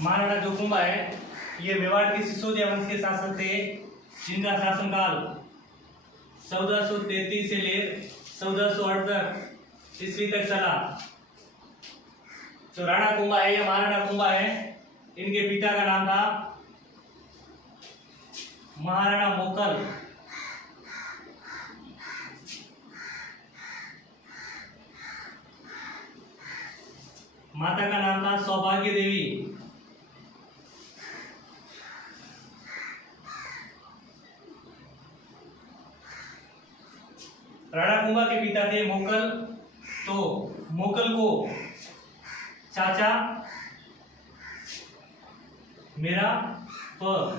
महाराणा जो कुंभा है ये मेवाड़ के सिसोदिया वंश के शासक थे, जिनका शासनकाल 1433 से ले 1468 ईस्वी तक चला। जो राणा कुंभा है या महाराणा कुंभा है, इनके पिता का नाम था महाराणा मोकल। माता का नाम था सौभाग्य देवी। राणा कुंभा के पिता थे मोकल, तो मोकल को चाचा मेरा पवार,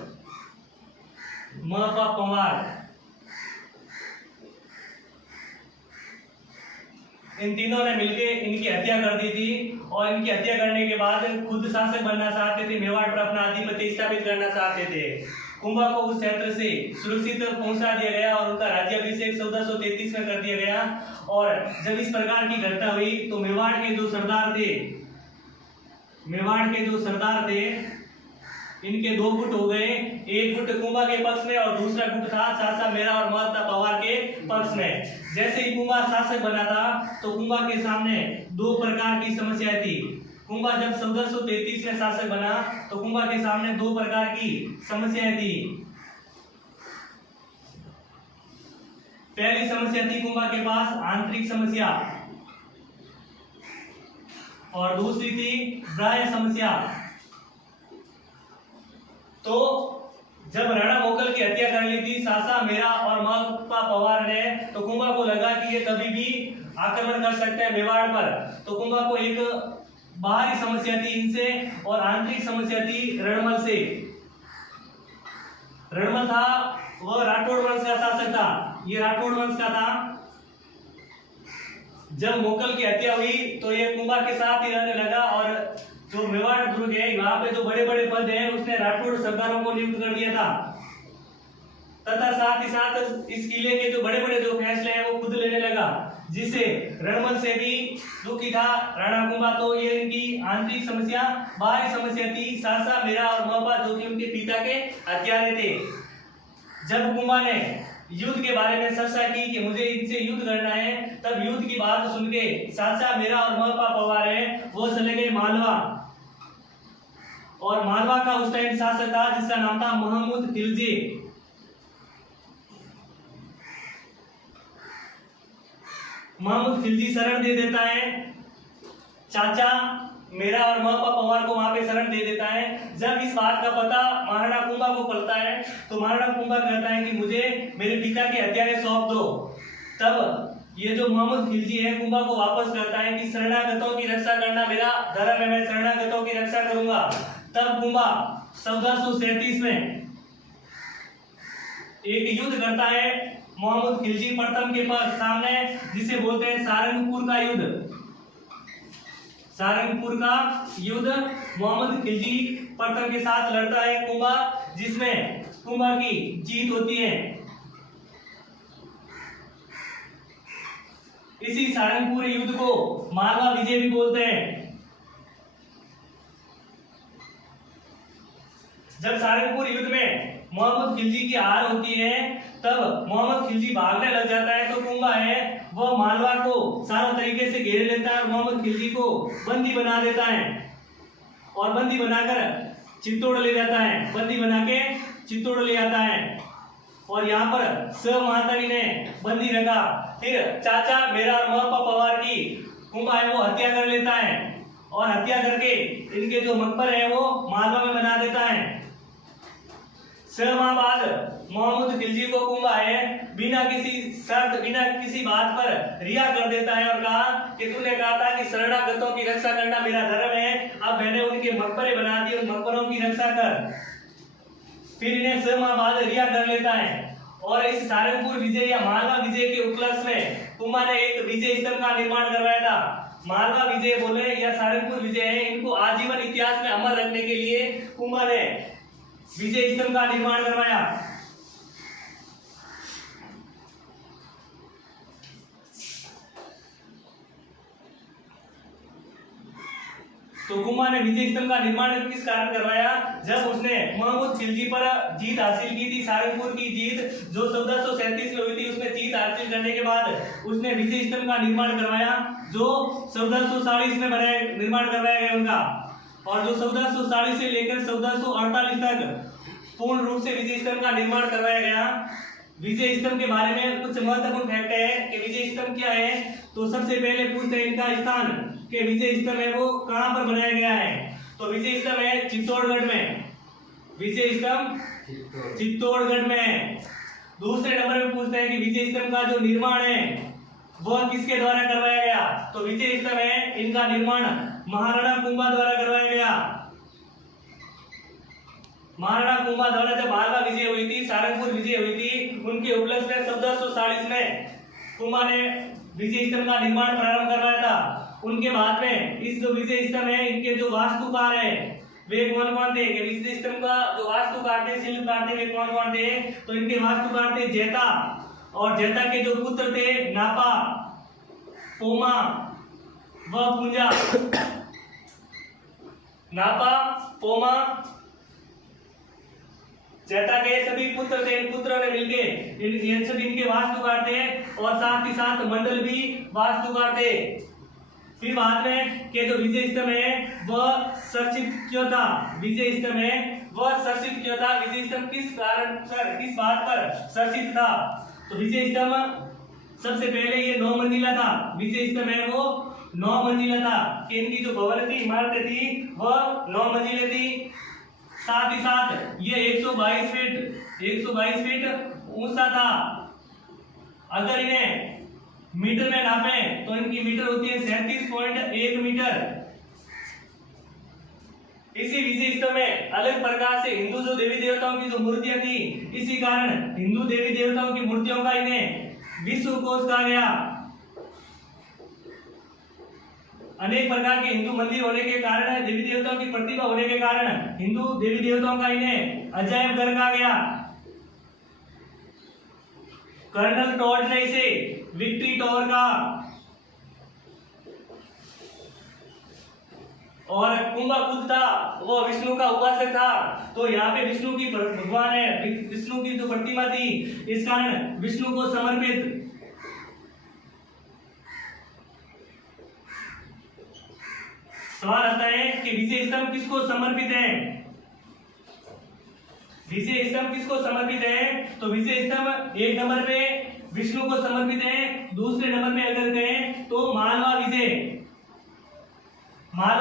इन तीनों ने मिलकर इनकी हत्या कर दी थी। और इनकी हत्या करने के बाद खुद शासक बनना चाहते थे, मेवाड़ पर अपना आधिपत्य स्थापित करना चाहते थे। कुंभा को उस क्षेत्र से सुरक्षित पहुंचा दिया गया और उनका राज्याभिषेक 1433 में कर दिया गया। और जब इस प्रकार की घटना हुई तो मेवाड़ के जो सरदार थे इनके दो गुट हो गए। एक गुट कुंभा के पक्ष में और दूसरा गुट था चाचा मेरा और महता पवार के पक्ष में। जैसे ही कुंभा शासक बना था तो कुंभा के सामने दो प्रकार की समस्याएं थी। कुंभा जब 1433 में शासक बना तो कुंभा के सामने दो प्रकार की समस्याएं थी। पहली समस्या थी कुंभा के पास आंतरिक समस्या और दूसरी थी बाह्य समस्या। तो जब राणा मोकल की हत्या कर ली थी सासा मेरा और महता पवार ने, तो कुंभा को लगा कि ये कभी भी आक्रमण कर सकते हैं मेवाड़ पर। तो कुंभा को एक बाहरी समस्या थी इनसे और आंतरिक समस्या थी रणमल से। रणमल था वह राठौड़ वंश का शासक था, ये राठौड़ वंश का था। जब मोकल की हत्या हुई तो ये कुंभा के साथ ही रहने लगा और जो मेवाड़ दुर्ग है वहां पे जो बड़े बड़े पद हैं उसने राठौड़ सरदारों को नियुक्त कर दिया था तथा साथ ही साथ इस किले के जो बड़े बड़े जो फैसले हैं वो खुद लेने लगा, जिससे रणमल से भी दुखी था राणा कुंभा। तो ये इनकी आंतरिक समस्या। बाहरी समस्या थी सासा मेरा और महपा जो कि उनके पिता के हत्यारे थे। जब कुंभा ने युद्ध के बारे में चर्चा की कि मुझे इनसे युद्ध करना है, तब युद्ध की बात सुन के चाचा मेरा और महपा पवार है वो चले गए मालवा। और मालवा का उस टाइम शासक था जिसका नाम था महमूद खिलजी। महमूद खिलजी शरण दे देता है, चाचा मेरा और महपा पवार को वहां पे शरण दे देता है। जब इस बात का पता महाराणा कुंभा को पड़ता है तो महाराणा कुंभा कहता है कि मुझे मेरे पिता के हत्यारे सौंप दो। तब ये जो महमूद खिलजी है कुंभा को वापस करता है कि शरणागतों की रक्षा करना मेरा धर्म है, मैं शरणागतों की रक्षा करूंगा। तब कुंभा 1437 में एक युद्ध करता है महमूद खिलजी प्रथम के सामने, जिसे बोलते हैं सारंगपुर का युद्ध। सारंगपुर का युद्ध मोहम्मद खिलजी प्रथम के साथ लड़ता है कुंभा, जिसमें कुंभा की जीत होती है। इसी सारंगपुर युद्ध को मालवा विजय भी बोलते हैं। जब सारंगपुर युद्ध में मोहम्मद खिलजी की हार होती है तब मोहम्मद खिलजी भागने लग जाता है। तो कुंभा है वह मालवा को सारों तरीके से घेर लेता है और मोहम्मद खिलजी को बंदी बना देता है और बंदी बनाकर चित्तौड़ ले जाता है। बंदी बना के चित्तौड़ ले आता है और यहाँ पर स महातारी ने बंदी रखा। फिर चाचा मेरा और महपा पवार की कुंभा है वो हत्या कर लेता है और हत्या करके इनके जो मकबरे है वो मालवा में बना देता है। 6 माह बाद मोहम्मद खिलजी को कुंभा है बिना किसी शर्त बिना किसी बात पर रिहा कर देता है और कहा कि तूने कहा था कि शरणागतों की रक्षा करना मेरा धर्म है, अब मैंने उनके मकबरे बना दिए, उन मकबरों की रक्षा कर। फिर इन्हें 6 माह बाद रिहा कर लेता है और इस सारंगपुर विजय या मालवा विजय के उपलक्ष्य में कुंभा ने एक विजय स्तंभ का निर्माण करवाया था। मालवा विजय बोले या सारंगपुर विजय है, इनको आजीवन इतिहास में अमर रखने के लिए कुंभा ने विजय स्तंभ का निर्माण करवाया। तो कुंभा ने विजय स्तंभ का निर्माण किस कारण करवाया? जब उसने महमूद खिलजी पर जीत हासिल की थी। सहारनपुर की जीत जो 1437 में हुई थी, उसमें जीत हासिल करने के बाद उसने विजय स्तंभ का निर्माण करवाया, जो 1440 में निर्माण करवाया गया उनका। और जो 1440 से लेकर 1448 तक पूर्ण रूप से विजय स्तंभ का निर्माण करवाया गया। विजय स्तंभ के बारे में कुछ महत्वपूर्ण फैक्ट है कि विजय स्तंभ क्या है। तो सबसे पहले पूछते हैं इनका स्थान कि विजय स्तंभ है वो कहां पर बनाया गया है। तो विजय स्तंभ है चित्तौड़गढ़ में। विजय स्तंभ चित्तौड़गढ़ में है। दूसरे नंबर पे पूछते हैं कि विजय स्तंभ का जो निर्माण है वह किसके द्वारा करवाया गया। तो विजय स्तंभ है इनका निर्माण महाराणा कुंभा द्वारा करवाया गया। महाराणा कुंभा द्वारा जब मालवा विजय हुई थी, सहारनपुर विजय हुई थी, उनके उपलक्ष्य में 1440 में कुंभा ने विजय स्तंभ का निर्माण प्रारंभ करवाया था। उनके बाद में इस जो विजय स्तंभ है, इनके जो वास्तुकार है वे कौन कौन थे? कि विजय स्तंभ का जो वास्तुकार थे, शिल्पकार थे, वे कौन कौन थे? तो इनके वास्तुकार थे जेता, और जेता के जो पुत्र थे नापा, पोमा व पूंजा। नापा, पोमा, जेता के सभी पुत्र थे। इन पुत्रों ने मिलके सभी इनके वास्तुकार थे, और साथ ही साथ मंडल भी वास्तुकार थे। फिर बाद में के जो विजय स्तंभ है वह संरक्षित क्यों था? विजय स्तंभ है वह संरक्षित क्यों था? विजय स्तंभ किस कारण पर, किस बात पर संरक्षित था? तो विजय स्तंभ सबसे पहले ये 9 मंजिला था। विजय स्तंभ है वो 9 मंजिला था। कि इनकी जो भवन थी, इमारतें थी, वह 9 मंजिले थी। साथ ही साथ ये 122 फीट ऊंचा था। अगर इन्हें मीटर में नापे तो इनकी मीटर होती है 37.1 मीटर। इसी विजय स्तंभ में अलग प्रकार से हिंदू जो देवी देवताओं की जो मूर्तियां थी, इसी कारण हिंदू देवी देवताओं की मूर्तियों का इन्हें विश्व कोश कहा गया। अनेक प्रकार के हिंदू मंदिर होने के कारण, देवी देवताओं की प्रतिभा होने के कारण हिंदू देवी देवताओं का इन्हें अजायब घर कहा गया। कर्नल टॉड ने इसे विक्ट्री टॉवर का। और कुंभा खुद था वो विष्णु का उपासक था, तो यहाँ पे विष्णु की भगवान है, विष्णु की जो प्रतिमा थी, इस कारण विष्णु को समर्पित। सवाल आता है कि विजय स्तंभ किसको समर्पित है? विजय स्तंभ किसको समर्पित है? तो विजय स्तंभ एक नंबर पे विष्णु को समर्पित है। दूसरे नंबर पे अगर कहें तो मालवा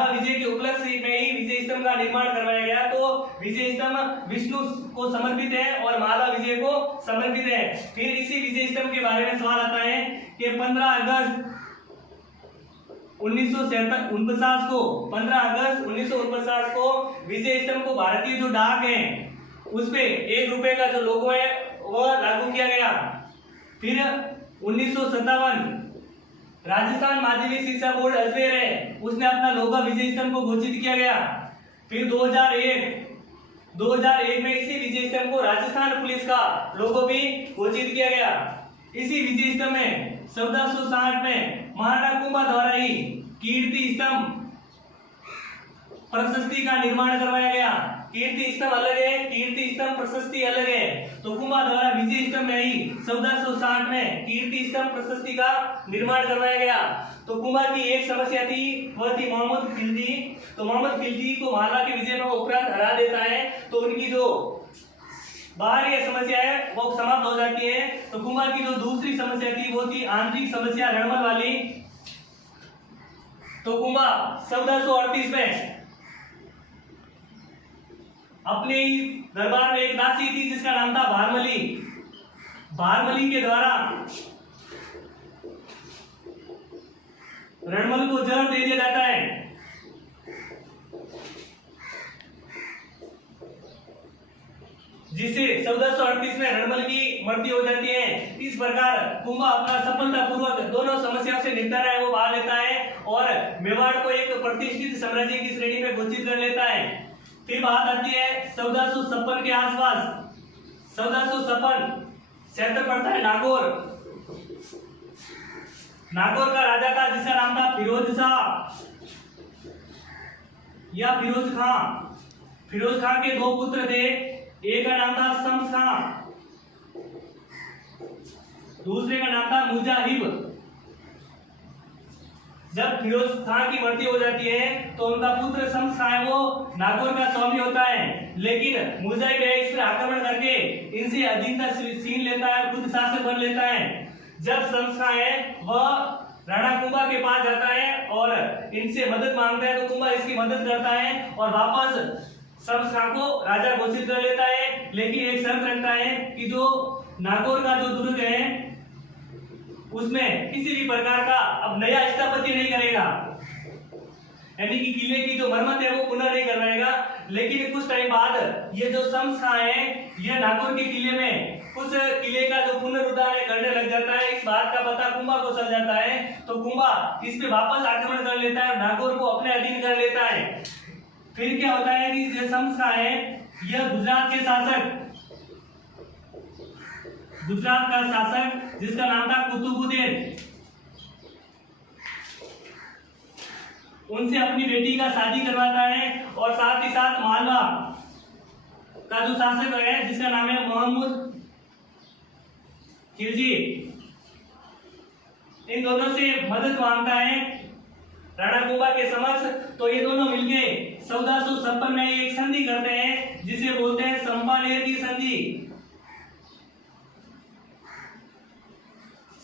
विजय के उपलक्ष्य में ही विजय स्तंभ का निर्माण करवाया गया। तो विजय स्तंभ विष्णु को समर्पित है और मालवा विजय को समर्पित है। फिर इसी विजय स्तंभ के बारे में सवाल आता है कि 15 अगस्त 1949 को विजय स्तंभ को भारतीय जो डाक है उस पे 1 रुपए का जो लोगो है वह लागू किया गया। फिर 1957 राजस्थान माध्यमिक शिक्षा बोर्ड अजमेर है, उसने अपना लोगो विजय स्तंभ को घोषित किया गया। फिर 2001 में इसी विजय स्तंभ को राजस्थान पुलिस का लोगो भी घोषित किया गया। इसी विजय स्तंभ में 1460 में महाराणा कुंभा द्वारा ही कीर्ति स्तंभ प्रशस्ति का निर्माण करवाया गया। कीर्ति स्तंभ अलग है, कीर्ति स्तंभ प्रशस्ति अलग है। तो कुंभा द्वारा विजय स्तंभ में ही 1460 में कीर्ति स्तंभ प्रशस्ति का निर्माण करवाया गया। तो कुंभा की एक समस्या थी, वह थी मोहम्मद खिलजी। तो मोहम्मद खिलजी को मालवा के विजय में उपरांत हरा देता है, तो उनकी जो बाहरी समस्या है वो समाप्त हो जाती है। तो कुंभा की जो दूसरी समस्या थी वो थी आंतरिक समस्या रणमल वाली। तो कुंभा 1438 में अपने दरबार में एक दासी थी जिसका नाम था भारमली। भारमली के द्वारा रणमल को जन्म दे दिया जाता है। जिससे 1438 में रणमल की मृत्यु हो जाती है। इस प्रकार कुंभा अपना सफलतापूर्वक दोनों समस्याओं से निपटारा है वो पा लेता है और मेवाड़ को एक प्रतिष्ठित साम्राज्य की श्रेणी में घोषित कर लेता है। फिर बात आती है 1456 के आसपास। 1456 क्षेत्र पड़ता है नागौर। नागौर का राजा था जिसका नाम था फिरोज शाह। या फिरोज खां। फिरोज खां के दो पुत्र थे, एक का नाम था शम्स खां, दूसरे का नाम था मुजाहिब। जब फिरोज खां की मृत्यु हो जाती है तो उनका पुत्र शम्स खां है वो नागौर का स्वामी होता है, लेकिन मुजाहिब इस पर आक्रमण करके इनसे अधीनता छीन लेता है, खुद शासक बन लेता है। जब शम्स खां है वह राणा कुंभा के पास जाता है और इनसे मदद मांगता है, तो कुंभा इसकी मदद करता है और वापस शम्स खां को राजा घोषित कर लेता है। लेकिन एक शर्त रखता है कि जो नागौर का जो दुर्ग है उसमें किसी भी प्रकार का अब नया स्थापत्य नहीं करेगा, यानी कि किले की जो मरम्मत है वो पुनः नहीं करवाएगा। लेकिन कुछ टाइम बाद ये जो शम्स खां है ये नागौर के किले में उस किले का जो पुनरुद्धार करने लग जाता है। इस बात का पता कुंभा को चल जाता है, तो कुंभा इस पे वापस आक्रमण कर लेता है, नागौर को अपने अधीन कर लेता है। फिर क्या होता है कि जो शम्स खां है यह गुजरात के शासक, गुजरात का शासक जिसका नाम था कुतुबुद्दीन, उनसे अपनी बेटी का शादी करवाता है और साथ ही साथ मालवा का जो शासक है जिसका नाम है मोहम्मद खिलजी, इन दोनों से मदद मांगता है राणा कुंभा के समक्ष। तो ये दोनों मिलके 1456 में एक संधि करते हैं जिसे बोलते हैं चंपानेर की संधि।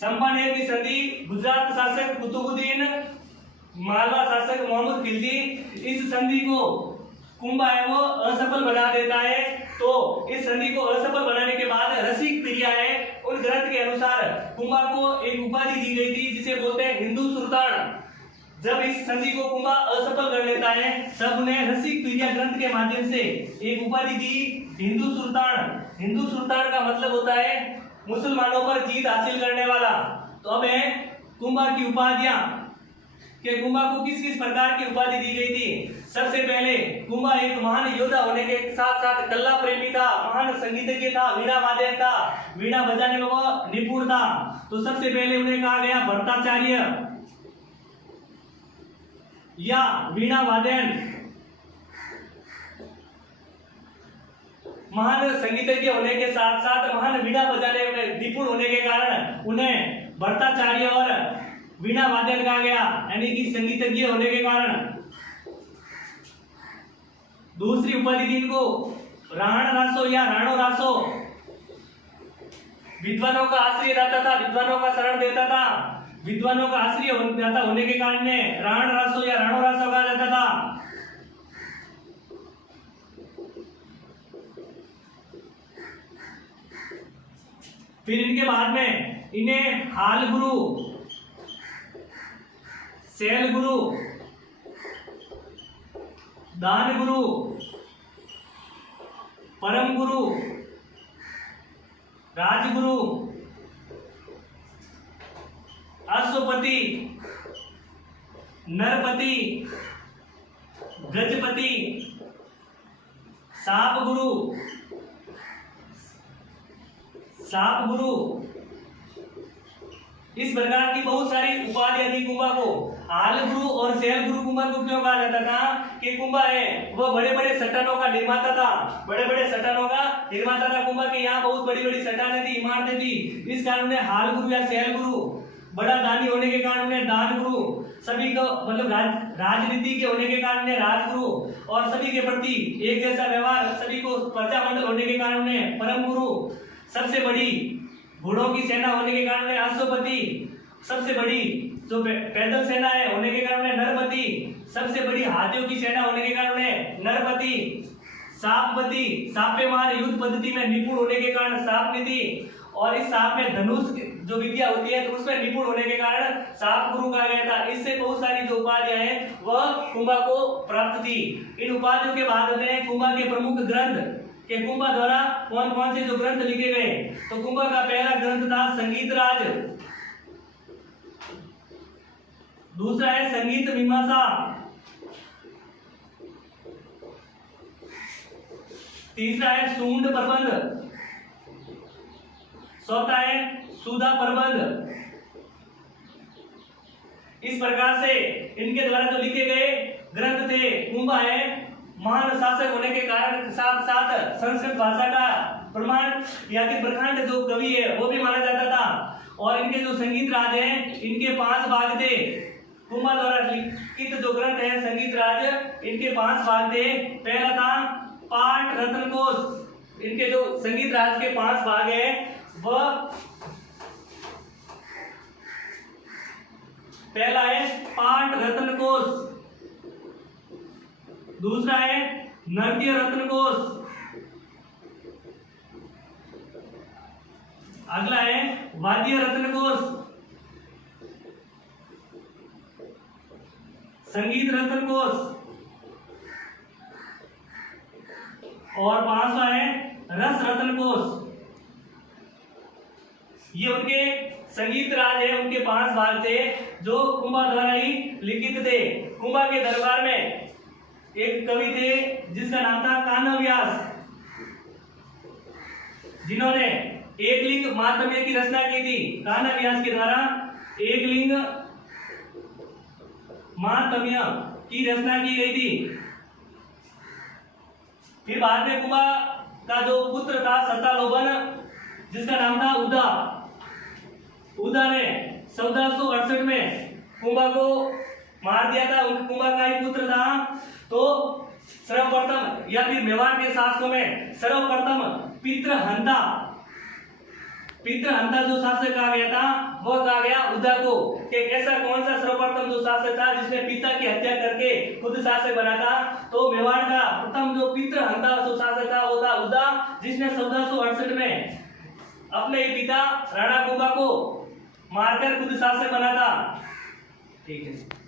चंपानेर की संधि गुजरात शासक कुतुबुद्दीन, मालवा शासक मोहम्मद खिलजी, इस संधि को कुंभा है वो असफल बना देता है। तो इस संधि को असफल बनाने के बाद रसिक प्रिया है उन ग्रंथ के अनुसार कुंभा को एक उपाधि दी गई थी जिसे बोलते हैं हिंदू सुल्तान। जब इस संधि को कुंभा असफल कर लेता है तब उन्हें रसिक प्रिया ग्रंथ के माध्यम से एक उपाधि दी हिंदू सुल्तान। हिंदू सुल्तान का मतलब होता है मुसलमानों पर जीत हासिल करने वाला। तो अब है कुंभा की उपाधियां कि कुंभा को किस किस प्रकार की उपाधि दी गई थी। सबसे पहले कुंभा एक महान योद्धा होने के साथ साथ कला प्रेमी था, महान संगीतज्ञ था, वीणा वादक था, वीणा बजाने में वह निपुण था। तो सबसे पहले उन्हें कहा गया भट्टाचार्य या वीणा वादन। महान संगीतज्ञ होने के साथ साथ महान वीणा बजाने में निपुण होने के कारण उन्हें भट्टाचार्य और वीणा वादन कहा गया, यानी कि संगीतज्ञ होने के कारण। दूसरी उपाधि थी इनको राण रासो या राणो रासो, विद्वानों का आश्रय रहता था, विद्वानों का शरण देता था, विद्वानों का आश्रय होने के कारण राण रासो या राणो रासो कहा जाता था। फिर इनके बाद में इन्हें हाल गुरु, शैल गुरु, दान गुरु, परम गुरु, राजगुरु, अश्वपति, नरपति, गजपति, साप गुरु, साप गुरु, इस प्रकार की बहुत सारी उपाधियां थी कुंभा को। हाल गुरु और शैल गुरु कुंभा को क्यों कहा जाता था कि कुंभा है वह बड़े बड़े चट्टानों का निर्माता था, बड़े बड़े चट्टानों का निर्माता था। कुंभा के यहाँ बहुत बड़ी बड़ी चट्टानें थी, इमारतें थी, इस कारण उन्हें हाल गुरु या शैल गुरु। बड़ा दानी होने के कारण उन्हें दान गुरु, सभी को मतलब राजनीति के होने के कारण उन्हें राजगुरु, और सभी के प्रति एक जैसा व्यवहार, सभी को प्रजामंडल होने के कारण उन्हें परम गुरु। सबसे बड़ी घोड़ों की सेना होने के कारण अश्वपति, सबसे बड़ी जो पैदल सेना है होने के कारण नरपति, सबसे बड़ी हाथियों की सेना होने के कारण नरपति, सापपति, सापेमार युद्ध पद्धति में निपुण होने के कारण सापनिधि, और इस साप में धनुष जो विद्या होती है तो उसमें निपुण होने के कारण साप गुरु कहा गया था। इससे बहुत सारी जो उपाधियां हैं वह कुंभा को प्राप्त थी। इन उपाधियों के बाद होते हैं कुंभा के प्रमुख ग्रंथ कि कुंभा द्वारा कौन कौन से जो ग्रंथ लिखे गए। तो कुंभा का पहला ग्रंथ था संगीत राज, दूसरा है संगीत मीमांसा, तीसरा है सूंड प्रबंध, चौथा है सुधा प्रबंध। इस प्रकार से इनके द्वारा जो लिखे गए ग्रंथ थे। कुंभा है महान शासक होने के कारण साथ साथ संस्कृत भाषा का प्रमाण या कि प्रखंड जो कवि है वो भी माना जाता था। और इनके जो संगीत राज है इनके 5 भाग थे। कुंभा द्वारा लिखित जो ग्रंथ है संगीत राज इनके 5 भाग थे। पहला था पाठ रत्न कोश। इनके जो संगीत राज के 5 भाग है वह पहला है पाठ रत्न कोश, दूसरा है नृत्य रत्न कोश, अगला है वाद्य रत्न कोश, संगीत रत्न कोश और 5वां है रस रत्न कोश। ये उनके संगीत राज है, उनके 5 भाग थे जो कुंभा द्वारा ही लिखित थे। कुंभा के दरबार में एक कवि थे जिसका नाम था कान्ह व्यास, जिन्होंने एकलिंग महात्म्य की रचना की थी। कान्ह व्यास के द्वारा एकलिंग महात्म्य की रचना की गई थी। फिर बाद में कुंभा का जो पुत्र था सतालोबन, जिसका नाम था उदा, उदा ने 1468 में कुंभा को मार दिया था। कुंभा का ही पुत्र था। तो सर्वप्रथम या फिर मेवाड़ के शासकों में सर्वप्रथम पितृहंता जो शासक कहा गया था वह कहा गया उदा को। कि ऐसा कौन सा सर्वप्रथम जो शासक था जिसने पिता की हत्या करके खुद शासक बना था? तो मेवाड़ का प्रथम जो पितृहंता जो शासक था वो था उदा, जिसने 1468 में अपने ही पिता राणा कुंभा को मारकर खुद शासक बना था। ठीक है।